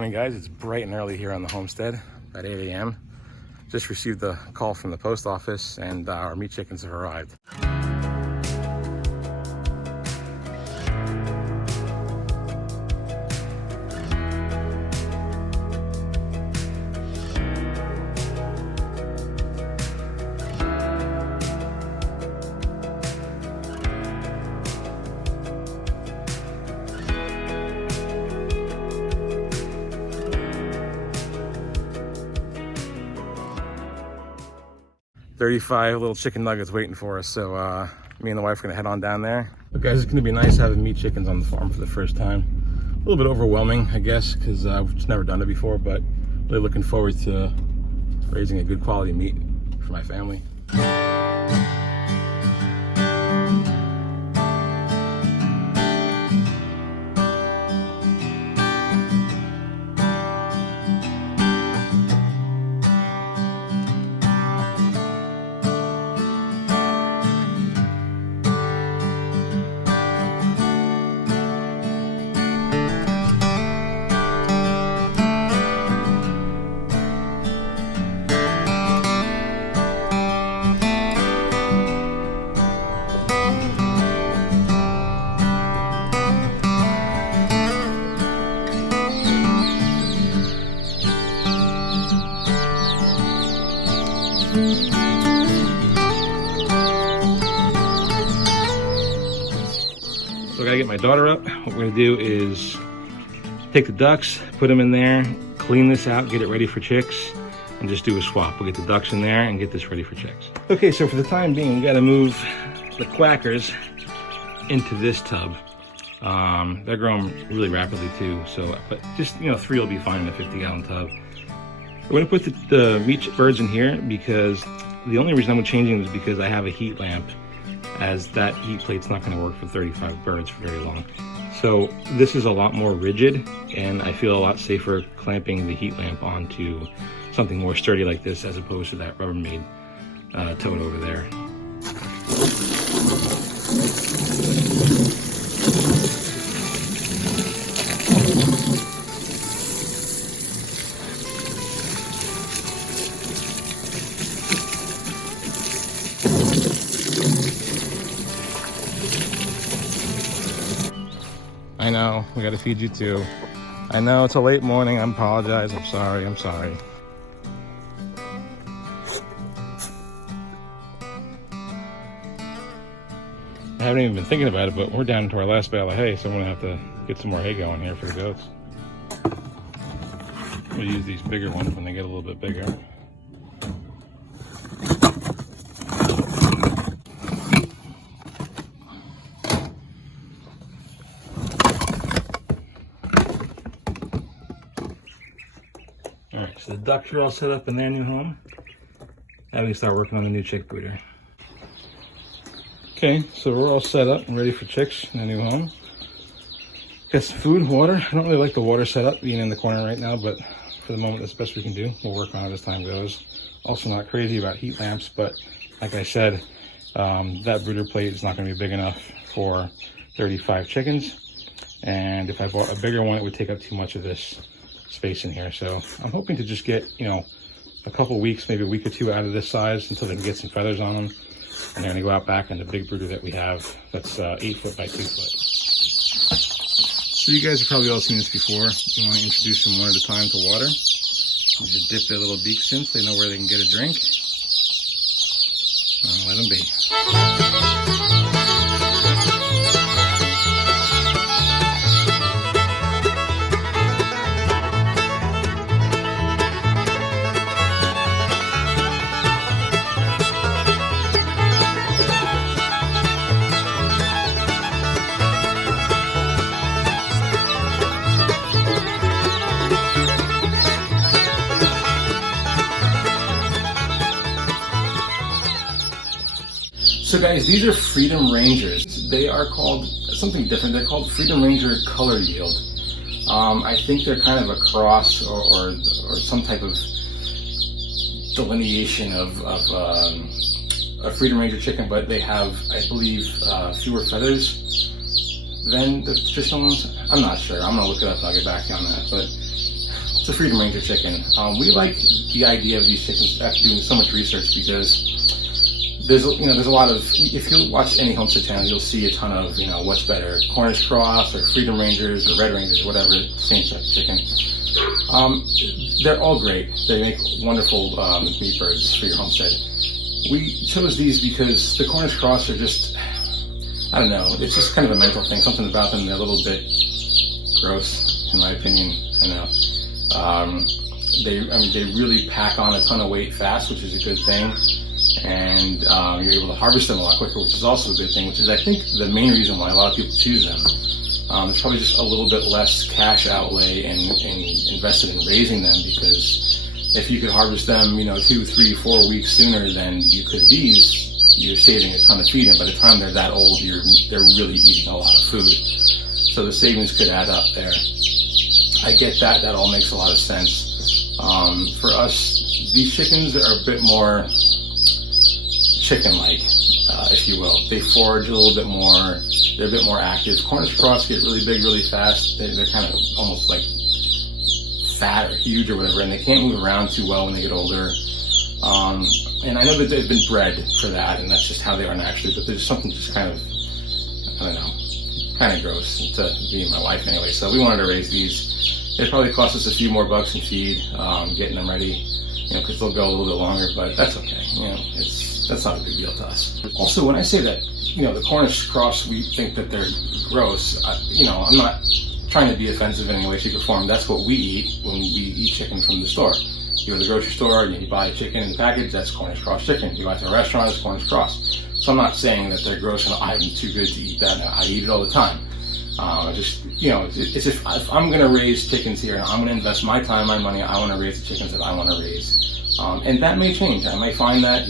morning, guys. It's bright and early here on the homestead at 8 a.m. Just received a call from the post office and our meat chickens have arrived. $35 little chicken nuggets waiting for us, so me and the wife are gonna head on down there. But guys, it's gonna be nice having meat chickens on the farm for the first time. A little bit overwhelming, I guess, because we've just never done it before, but really looking forward to raising a good quality meat for my family. So I gotta get my daughter up. What we're gonna do is take the ducks, put them in there, clean this out, get it ready for chicks, and just do a swap. We'll get the ducks in there and get this ready for chicks. Okay, so for the time being, we gotta move the quackers into this tub. They're growing really rapidly too, so, but just, 3 will be fine in a 50-gallon tub. We're gonna put the meat birds in here because the only reason I'm changing is because I have a heat lamp, as that heat plate's not going to work for 35 birds for very long. So this is a lot more rigid, and I feel a lot safer clamping the heat lamp onto something more sturdy like this as opposed to that Rubbermaid tote over there. I know, we gotta feed you too. I know it's a late morning, I apologize, I'm sorry. I haven't even been thinking about it, but we're down to our last bale of hay, so I'm gonna have to get some more hay going here for the goats. We'll use these bigger ones when they get a little bit bigger. Alright, so the ducks are all set up in their new home. Now we can start working on the new chick brooder. Okay, so we're all set up and ready for chicks in the new home. Got some food, water. I don't really like the water setup being in the corner right now, but for the moment that's the best we can do. We'll work on it as time goes. Also not crazy about heat lamps, but like I said, that brooder plate is not going to be big enough for 35 chickens. And if I bought a bigger one, it would take up too much of this space in here. So I'm hoping to just get, a couple weeks, maybe a week or two out of this size until they can get some feathers on them. And they're gonna go out back in the big brooder that we have that's 8 foot by 2 foot. So you guys have probably all seen this before. You want to introduce them one at a time to water. You just dip their little beaks in so they know where they can get a drink. Let them be. So guys, these are Freedom Rangers. They are called something different. They're called Freedom Ranger Color Yield. I think they're kind of a cross or some type of delineation of a Freedom Ranger chicken, but they have, I believe, fewer feathers than the traditional ones. I'm not sure. I'm gonna look it up and I'll get back to you on that. But it's a Freedom Ranger chicken. We like the idea of these chickens after doing so much research because there's a lot of, if you watch any Homestead channel, you'll see a ton of, what's better, Cornish Cross or Freedom Rangers or Red Rangers, whatever, same type of chicken. They're all great. They make wonderful meat birds for your homestead. We chose these because the Cornish Cross are just, I don't know, it's just kind of a mental thing. Something about them, they're a little bit gross, in my opinion. I know. They really pack on a ton of weight fast, which is a good thing. And you're able to harvest them a lot quicker, which is also a good thing, which is, I think, the main reason why a lot of people choose them. There's probably just a little bit less cash outlay and invested in raising them, because if you could harvest them, 2, 3, 4 weeks sooner than you could these, you're saving a ton of feed. And by the time they're that old, they're really eating a lot of food. So the savings could add up there. I get that. That all makes a lot of sense. For us, these chickens are a bit more chicken-like, if you will. They forage a little bit more. They're a bit more active. Cornish Cross get really big really fast. They're kind of almost like fat or huge or whatever, and they can't move around too well when they get older. And I know that they've been bred for that, and that's just how they are naturally, but there's something just kind of, I don't know, kind of gross to me and my wife anyway. So we wanted to raise these. It probably cost us a few more bucks in feed, getting them ready, because they'll go a little bit longer, but that's okay. That's not a big deal to us. Also, when I say that, the Cornish Cross, we think that they're gross, I'm not trying to be offensive in any way, shape, or form. That's what we eat when we eat chicken from the store. You go to the grocery store and you buy a chicken in the package, that's Cornish Cross chicken. You go out to a restaurant, it's Cornish Cross. So I'm not saying that they're gross and I'm too good to eat that. I eat it all the time. It's if I'm going to raise chickens here and I'm going to invest my time, my money, I want to raise the chickens that I want to raise. And that may change. I may find that,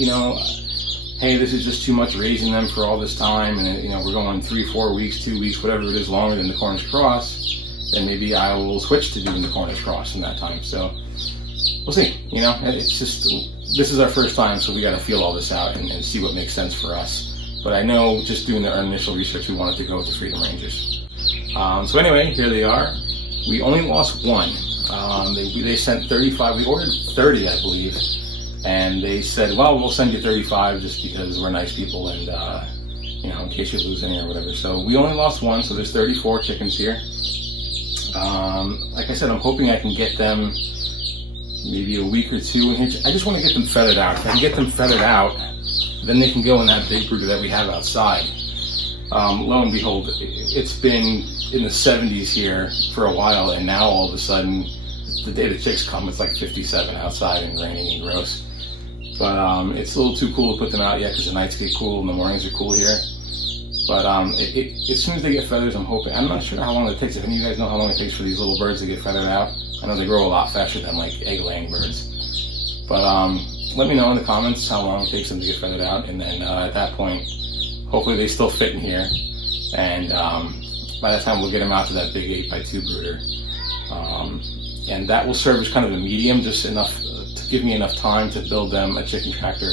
hey, this is just too much raising them for all this time, and we're going 3, 4 weeks, 2 weeks, whatever it is longer than the Cornish Cross, then maybe I will switch to doing the Cornish Cross in that time. So we'll see. It's just, this is our first time, so we got to feel all this out and see what makes sense for us. But I know just doing our initial research, we wanted to go with the Freedom Rangers. So anyway, here they are. We only lost one. They sent 35. We ordered 30, I believe. And they said, well, we'll send you 35 just because we're nice people and, in case you lose any or whatever. So we only lost one, so there's 34 chickens here. Like I said, I'm hoping I can get them maybe a week or two. I just want to get them feathered out. If I can get them feathered out, then they can go in that big brooder that we have outside. Lo and behold, it's been in the 70s here for a while, and now all of a sudden, the day the chicks come, it's like 57 outside and raining and gross. But it's a little too cool to put them out yet because the nights get cool and the mornings are cool here. But as soon as they get feathers, I'm not sure how long it takes. If any of you guys know how long it takes for these little birds to get feathered out, I know they grow a lot faster than like egg-laying birds. But let me know in the comments how long it takes them to get feathered out, and then at that point, hopefully they still fit in here. And by that time, we'll get them out to that big 8x2 brooder. And that will serve as kind of a medium, just enough to give me enough time to build them a chicken tractor.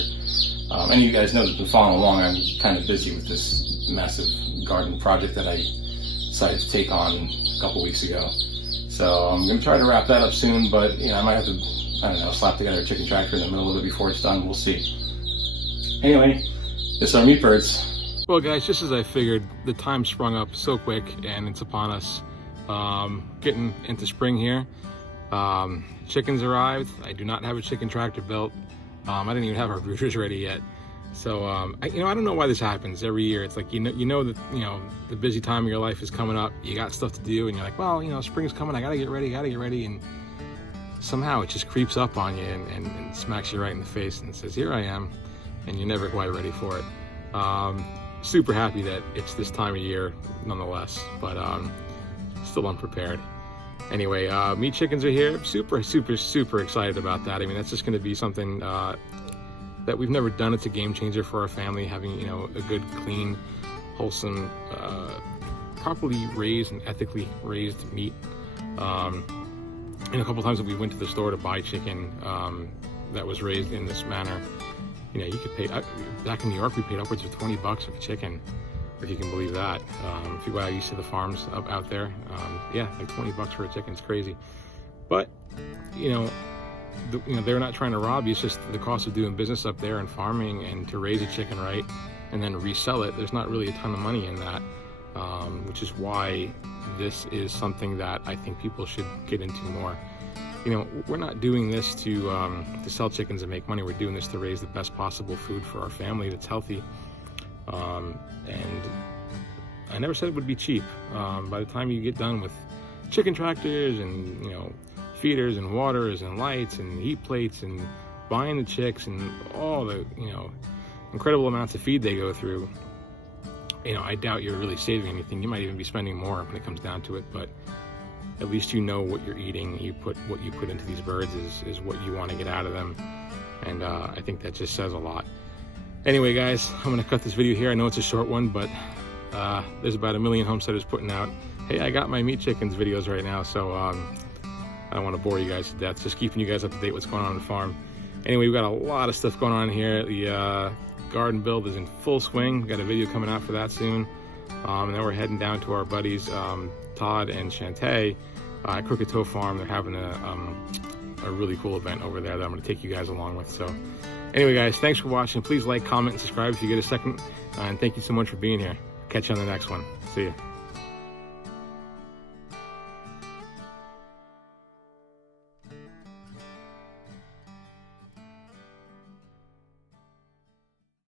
Any of you guys know that's been following along, I'm kind of busy with this massive garden project that I decided to take on a couple weeks ago. So I'm going to try to wrap that up soon, but I might have to, slap together a chicken tractor in the middle of it before it's done. We'll see. Anyway, this is our meat birds. Well, guys, just as I figured, the time sprung up so quick and it's upon us. Getting into spring here. Chickens arrived. I do not have a chicken tractor built. I didn't even have our brooders ready yet. So, I don't know why this happens every year. It's like, that, the busy time of your life is coming up. You got stuff to do and you're like, well, spring's coming. I gotta get ready. And somehow it just creeps up on you and smacks you right in the face and says, here I am. And you're never quite ready for it. Super happy that it's this time of year nonetheless, but still unprepared. Anyway, meat chickens are here. Super excited about that. I mean, that's just going to be something that we've never done. It's a game changer for our family, having a good, clean, wholesome, properly raised and ethically raised meat. And a couple times that we went to the store to buy chicken that was raised in this manner, you could pay, back in New York, we paid upwards of $20 for a chicken, if you can believe that. If you go out east to the farms out there, yeah, like $20 for a chicken, it's crazy. But you know, they're not trying to rob you. It's just the cost of doing business up there and farming and to raise a chicken right and then resell it. There's not really a ton of money in that, which is why this is something that I think people should get into more. You know, we're not doing this to sell chickens and make money. We're doing this to raise the best possible food for our family that's healthy. And I never said it would be cheap. By the time you get done with chicken tractors and, you know, feeders and waters and lights and heat plates and buying the chicks and all the, you know, incredible amounts of feed they go through, you know, I doubt you're really saving anything. You might even be spending more when it comes down to it, but at least you know what you're eating. What you put into these birds is what you want to get out of them. And I think that just says a lot. Anyway, guys, I'm going to cut this video here. I know it's a short one, but there's about 1 million homesteaders putting out, hey, I got my meat chickens videos right now, so I don't want to bore you guys to death. Just keeping you guys up to date what's going on the farm. Anyway, we've got a lot of stuff going on here. The garden build is in full swing. We've got a video coming out for that soon. And then we're heading down to our buddies Todd and Shantae at Crooked Toe Farm. They're having a really cool event over there that I'm going to take you guys along with. So anyway, guys, thanks for watching. Please like, comment, and subscribe if you get a second. And thank you so much for being here. Catch you on the next one. See ya.